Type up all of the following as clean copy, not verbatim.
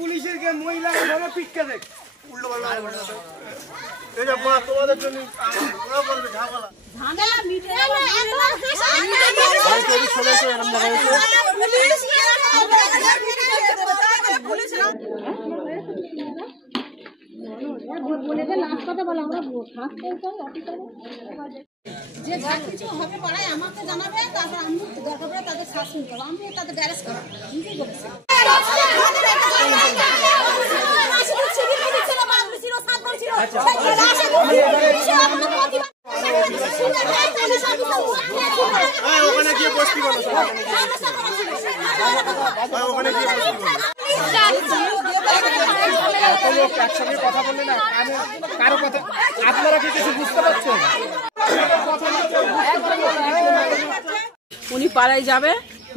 পুলিশের মহিলাকে ধরে পিটকে দেখ উল্টো পাল্টা তোমাদের জন্য যে যা কিছু হবে পাড়ায় আমাকে জানাবে, তারপর আমি দরকার পড়ে তাদের শাসন করবো, আমি তাদের গ্যারেজ করবো। ওখানে গিয়ে বসতি বলো, ওখানে গিয়ে একসঙ্গে কথা বললে না কারো কথা আপনারা কি কিছু বুঝতে পারছেন? উনি পাড়ায় যাবে,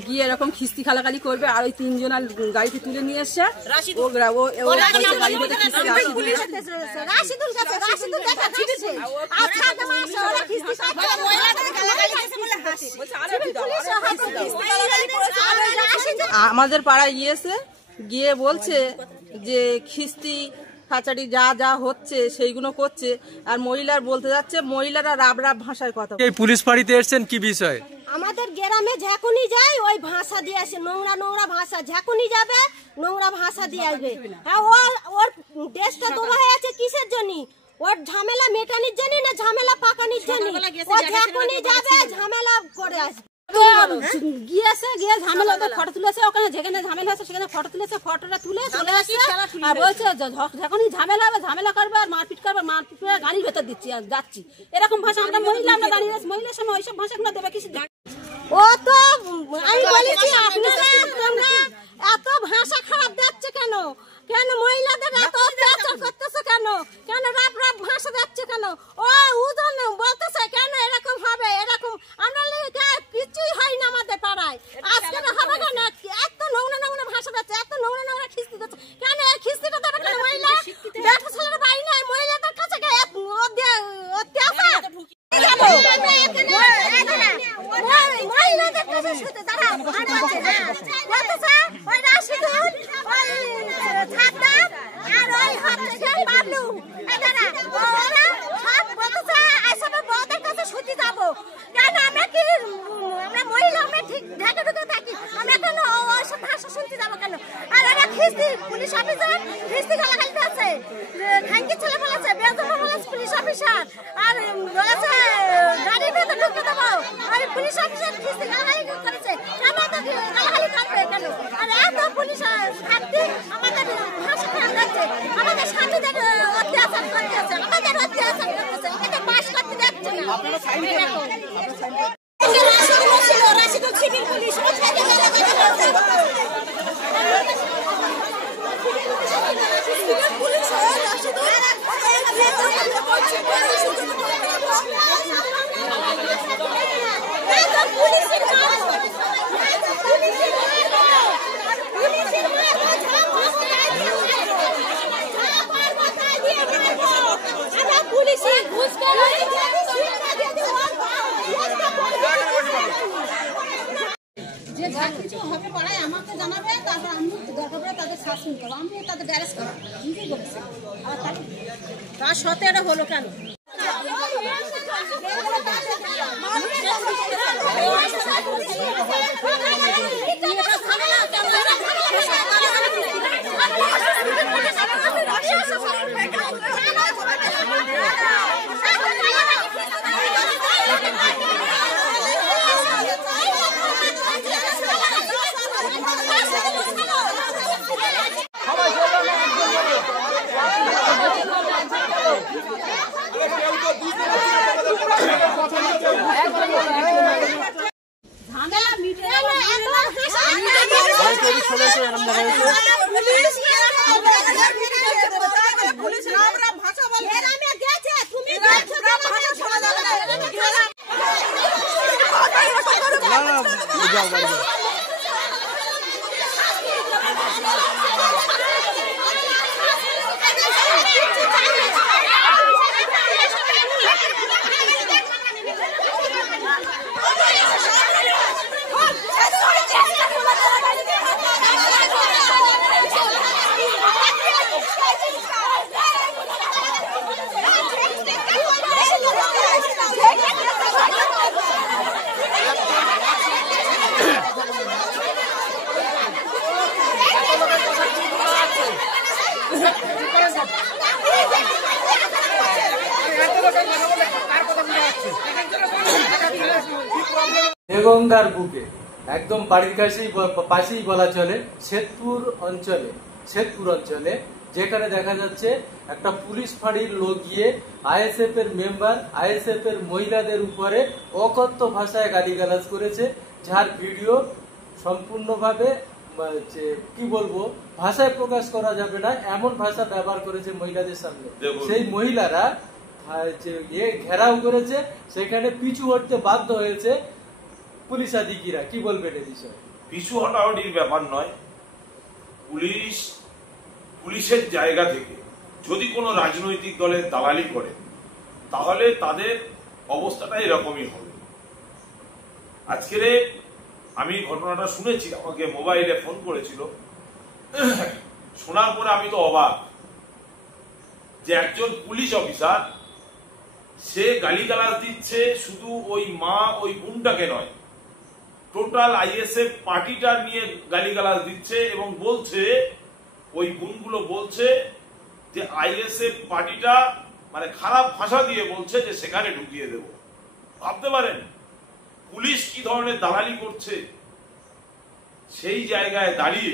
গিয়ে এরকম খিস্তি খালাখালি করবে, আর ওই তিনজন গাড়িতে তুলে নিয়ে এসছে। আমাদের পাড়ায় গিয়েছে, গিয়ে বলছে যে খিস্তি খাচাড়ি যা যা হচ্ছে সেইগুলো করছে, আর মহিলার বলতে যাচ্ছে, মহিলারা রাব রাব ভাষায় কথা। এই পুলিশ ফাঁড়িতে এসছেন কি বিষয়? আমাদের গ্রামে ঝাঁকুনি যায়, ওই ভাষা দিয়ে আসে, নোংরা নোংরা ভাষা। ঝাঁকুনি যাবে, নোংরা ভাষা দিয়ে আসবে। হ্যাঁ, ওর দেশটা দোবা হয়ে আছে কিসের জন্য? ওর ঝামেলা মেটানির জন্য না ঝামেলা পাকানির জন্য? ও ঝাঁকুনি যাবে, ঝামেলা করে আসবে। গিয়েছে, গিয়ে ঝামেলা ফটো তুলেছে, ওখানে যেখানে ঝামেলা আছে সেখানে ফটো তুলেছে, ফটোটা তুলে চলে আসছে আর বলছে যখনই ঝামেলা হবে ঝামেলা করবে আর মারপিট করবে, মারপিট করে গাড়ির ভেতর দিচ্ছি আর যাচ্ছি। এরকম ভাষা আমরা মহিলা, আমরা দাঁড়িয়ে আছি, মহিলার সময় ওইসব ভাষাগুলো দেবে কিছু। ও তো আমি বলেছি আপনারা এত ভাষা খারাপ যাচ্ছে কেন? কেন মহিলাদের এত অত্যাচার করতেছে কেন? কেন রাব রাব ভাষা যাচ্ছে কেন? ও উজন বলতেছে কেন এরকম হবে? এরকম আমরা কিছুই হয় না আমাদের পাড়ায়। আজকে হবে কেন? এত নোংরা নোংরা ভাষা যাচ্ছে, এত নোংরা নোংরা খিস্তি যাচ্ছে কেন? এই খিস্তিটা দেবে কেন? মহিলা বেটা ছেলের বাড়ি নাই, মহিলাদের কাছে অত্যাচার মহিলাদের কাছে শুতে দাঁড়াও। ওই রাশিদুল, ওই ছাত্র আর ওই হচ্ছে বাবলু, এরা সব বলতেছে এসবের বউদের কাছে শুতে যাবো কেন? আমরা কি আমরা মহিলা, আমরা ঠিক ঢাকা ঢুকে থাকি, আমরা কেন ওইসব ভাষা শুনতে যাবো কেন? আর এরা খিস্তি পুলিশ অফিসার খিস্তি গালাগালি দিচ্ছে, খাঙ্কি ছেলে বলেছে, বেজমা বলেছে পুলিশ অফিসার, আর বলেছে গাড়ির ভেতর ঢুকে দেবো। আর পুলিশ অফিসার খিস্তি গালাগালি করেছে কেন? তো গালাগালি করবে কেন? আর এত পুলিশ থাকতে আমাদের ভাষা খারাপ যাচ্ছে, আমাদের স্বামীদের অত্যাচার করতেছে, আমাদের অত্যাচার করতেছে, এটা পাশ করতে যাচ্ছে না। রাশিদুল সিভিল পুলিশ ও থেকে মেলা করে বলছে পুলিশ রাশিদুল যে যা কিছু হবে পাড়ায় আমাকে জানাবে, তারপর আমি দরকার পড়ে তাদের শাসন করবো, আমি তাদের গ্যারেজ করবো। বুঝতেই বলেছি তার সাথে এটা হলো কেন? দেগঙ্গার বুকে একদম বাড়ির কাছেই পাশেই বলা চলে শ্বেতপুর অঞ্চলে যেখানে দেখা যাচ্ছে একটা পুলিশ ফাঁড়ির লোক গিয়ে আইএসএফ এর মেম্বার আইএসএফ এর মহিলাদের উপরে অকথ্য ভাষায় গালিগালাজ করেছে, যার ভিডিও সম্পূর্ণভাবে কি বলবো ভাষায় প্রকাশ করা যাবে না এমন ভাষা ব্যবহার করেছে মহিলাদের সামনে। সেই মহিলারা ঘেরাও করেছে, সেখানে পিছু হটতে বাধ্য হয়েছে পুলিশ আধিকারিকরা। কি বলবেন এই বিষয়ে? পিছু হটাহটির ব্যাপার নয়, পুলিশের জায়গা থেকে যদি কোনো রাজনৈতিক দলের দালালি করে তাহলে তাদের অবস্থাটা এরকমই হবে। আজকের আমি ঘটনাটা শুনেছি, আমাকে মোবাইলে ফোন করেছিল, শোনার পরে আমি তো অবাক যে একজন পুলিশ অফিসার সে গালিগালাজ দিচ্ছে শুধু ওই মা ওই বোনটাকে নয়, টোটাল আইএসএফ পার্টিটা নিয়ে গালিগালাজ দিচ্ছে এবং বলছে ওই বোনগুলো বলছে যে আইএসএফ পার্টিটা মানে খারাপ ভাষা দিয়ে বলছে যে সেখানে ঢুকিয়ে দেব। ভাবতে পারেন পুলিশ কি ধরনের দালালি করছে। সেই জায়গায় দাঁড়িয়ে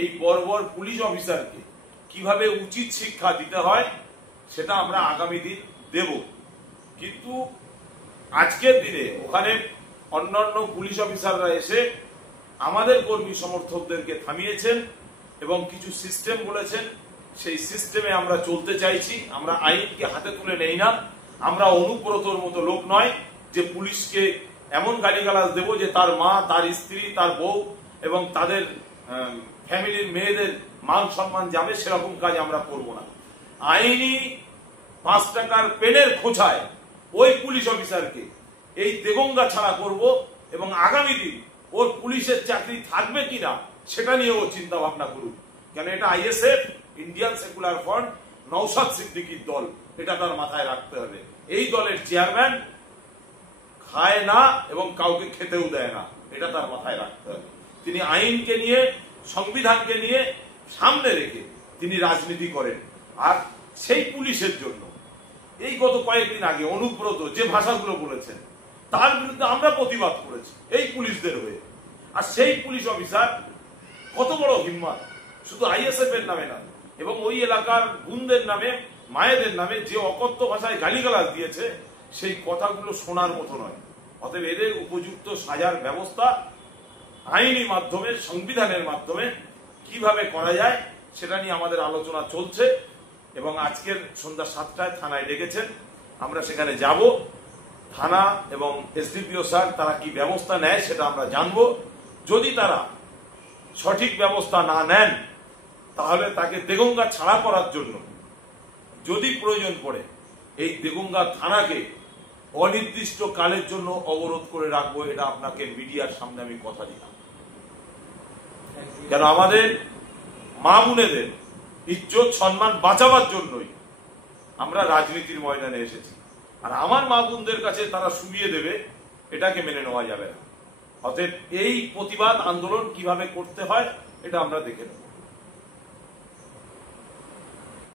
এই বর্বর পুলিশ অফিসারকে কিভাবে উচিত শিক্ষা দিতে হয় সেটা আমরা আগামী দিন দেব। কিন্তু আজকের দিনে ওখানে অন্যান্য পুলিশ অফিসাররা এসে আমাদের কর্মী সমর্থকদেরকে থামিয়েছেন এবং কিছু সিস্টেম বলেছেন, সেই সিস্টেমে আমরা চলতে চাইছি। আমরা আইনকে হাতে তুলে নেই না, আমরা অনুব্রতর মতো লোক নয় যে পুলিশকে এমন গালিগালাজ দেব যে তার মা, তার স্ত্রী, তার বউ এবং তাদের ফ্যামিলির মেয়েদের মান সম্মান যাবে, সেরকম কাজ আমরা করব না। আইনি 5 টাকার পেনের খোঁচায় ওই পুলিশ অফিসারকে এই দেগঙ্গা ছাড়া করব এবং আগামী দিন ওর পুলিশের চাকরি থাকবে কিনা সেটা নিয়ে ও চিন্তা ভাবনা করুক। কেন এটা ISF, Indian Secular Front, Naushad সিদ্দিকীর দল, এটা তার মাথায় রাখতে হবে। এই দলের চেয়ারম্যান খায় না এবং কাউকে খেতেও দেয় না, এটা তার মাথায় রাখতে হবে। তিনি আইনকে নিয়ে, সংবিধানকে নিয়ে সামনে রেখে তিনি রাজনীতি করেন। আর সেই পুলিশের জন্য এই গত কয়েকদিন আগে অনুব্রত যে ভাষাগুলো বলেছেন তার বিরুদ্ধে আমরা প্রতিবাদ করেছি এই পুলিশদের হয়ে। আর সেই পুলিশ অফিসার কত বড় হিম্মত, শুধু আইএসএফ এর নামে না এবং ওই এলাকার বোনদের নামে, মায়েদের নামে যে অকথ্য ভাষায় গালিগালাজ দিয়েছে, সেই কথাগুলো শোনার মতো নয়। অতএব এদের উপযুক্ত সাজার ব্যবস্থা আইনি মাধ্যমে, সংবিধানের মাধ্যমে কিভাবে করা যায় সেটা নিয়ে আমাদের আলোচনা চলছে এবং আজকের সন্ধ্যা 7টায় থানায় ডেকেছেন, আমরা সেখানে যাব। থানা এবং এসডিপিও স্যার তারা কি ব্যবস্থা নেয় সেটা আমরা জানব। যদি তারা সঠিক ব্যবস্থা না নেন তাহলে তাকে দেগঙ্গা ছাড়া করার জন্য যদি প্রয়োজন পড়ে এই দেগঙ্গা থানাকে অনির্দিষ্ট কালের জন্য অবরোধ করে রাখবো। এটা আপনাকে মিডিয়ার সামনে আমি কথা দিলাম। কেন আমাদের মা বোনেদের ইজ্জত সম্মান বাঁচাবার জন্যই আমরা রাজনীতির ময়দানে এসেছি। আর আমার মা বোনদের কাছে তারা শুইয়ে দেবে, এটাকে মেনে নেওয়া যাবে না। অতএব এই প্রতিবাদ আন্দোলন কিভাবে করতে হয় এটা আমরা দেখে নেব।